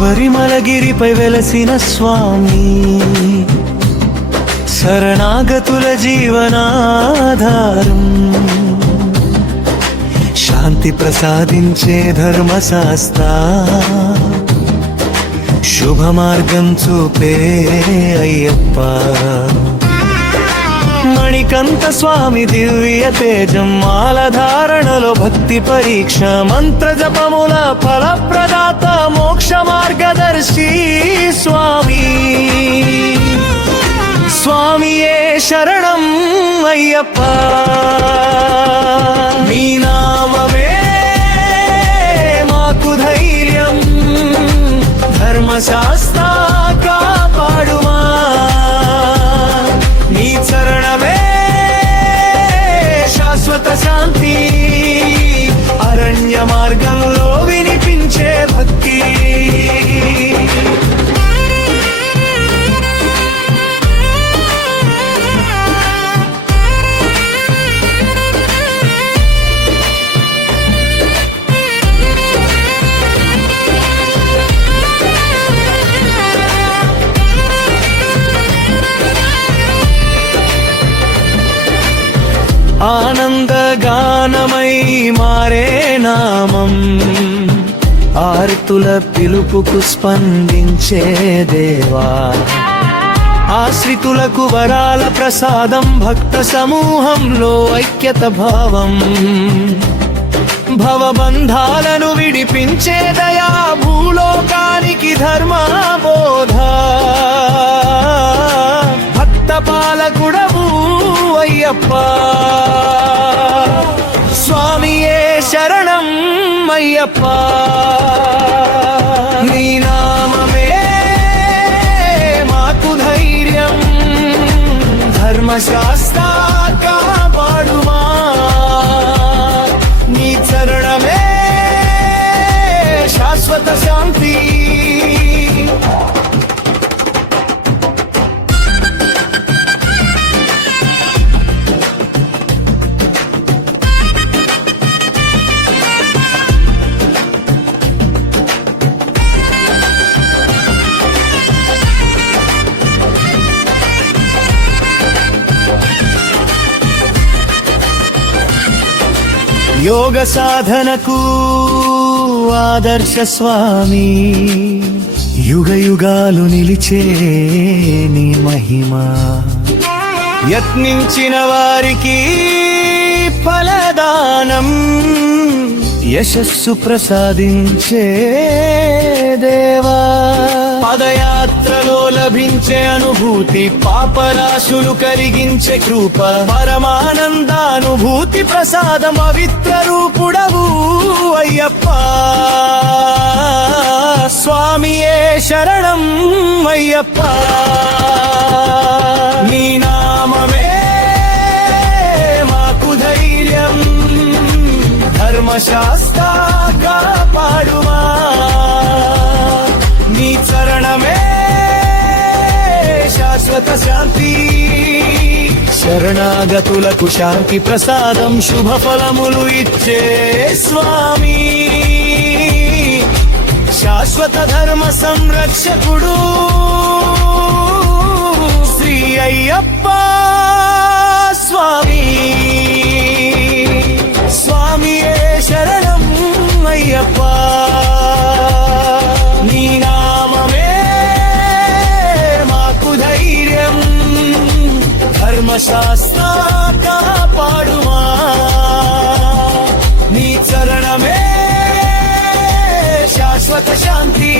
శబరిమలగిరిపై వెలసిన స్వామి, శరణాగతుల జీవనాధారం, శాంతి ప్రసాదించే ధర్మశాస్త్ర, శుభ మార్గం చూపే అయ్యప్ప. మణికంఠ స్వామి దివ్య తేజం, మాలధారణలో భక్తి పరీక్ష, మంత్ర జపముల ఫలప్రదాత, మోక్ష మార్గదర్శి స్వామి. స్వామియే శరణం అయ్యప్ప, నీ నామమే మాకు ధైర్యం, ధర్మశాస్త్ర కాపాడుమా, నీ చరణమే శాశ్వత శాంతి, అరణ్య మార్గంలో వినిపించే భక్తి. ఆనందగానమై మారే నామం, ఆర్తుల పిలుపుకు స్పందించే దేవా, ఆశ్రితులకు వరాల ప్రసాదం, భక్త సమూహంలో ఐక్యత భావం, భవబంధాలను విడిపించే దయా, భూలోకానికి ధర్మబోధ, భక్త పాలకుడవు అయ్యప్ప. స్వామియే శరణం అయ్యప్ప, నీ నామమే మాకు ధైర్యం, ధర్మశాస్త్ర కాపాడుమా, నీ చరణమే శాశ్వత శాంతి. యోగ సాధనకు ఆదర్శ స్వామి, యుగ యుగాలు నిలిచే నీ మహిమ, యత్నించిన వారికి ఫలదానం, యశస్సు ప్రసాదించే దేవా. పదయాత్రలో లభించే అనుభూతి, పాపరాశులు కరిగించే కృప, పరమానందానుభూతి ప్రసాదం, పవిత్ర రూపుడవు అయ్యప్ప. స్వామియే శరణం అయ్యప్ప, నీ నామమే మాకు ధైర్యం, ధర్మశాస్త్ర కాపాడుమా, నీ చరణమే శాశ్వత శాంతి, శరణాగతులకు శాంతి ప్రసాదం, శుభ ఫలములు ఇచ్చే స్వామి, శాశ్వత ధర్మ సంరక్షకుడు శ్రీ అయ్యప్ప స్వామి. స్వామియే శరణం అయ్యప్ప, నీ నామమే మాకు ధైర్యం, ధర్మశాస్త్ర కాపాడుమా, నీ చరణమే శాశ్వత శాంతి.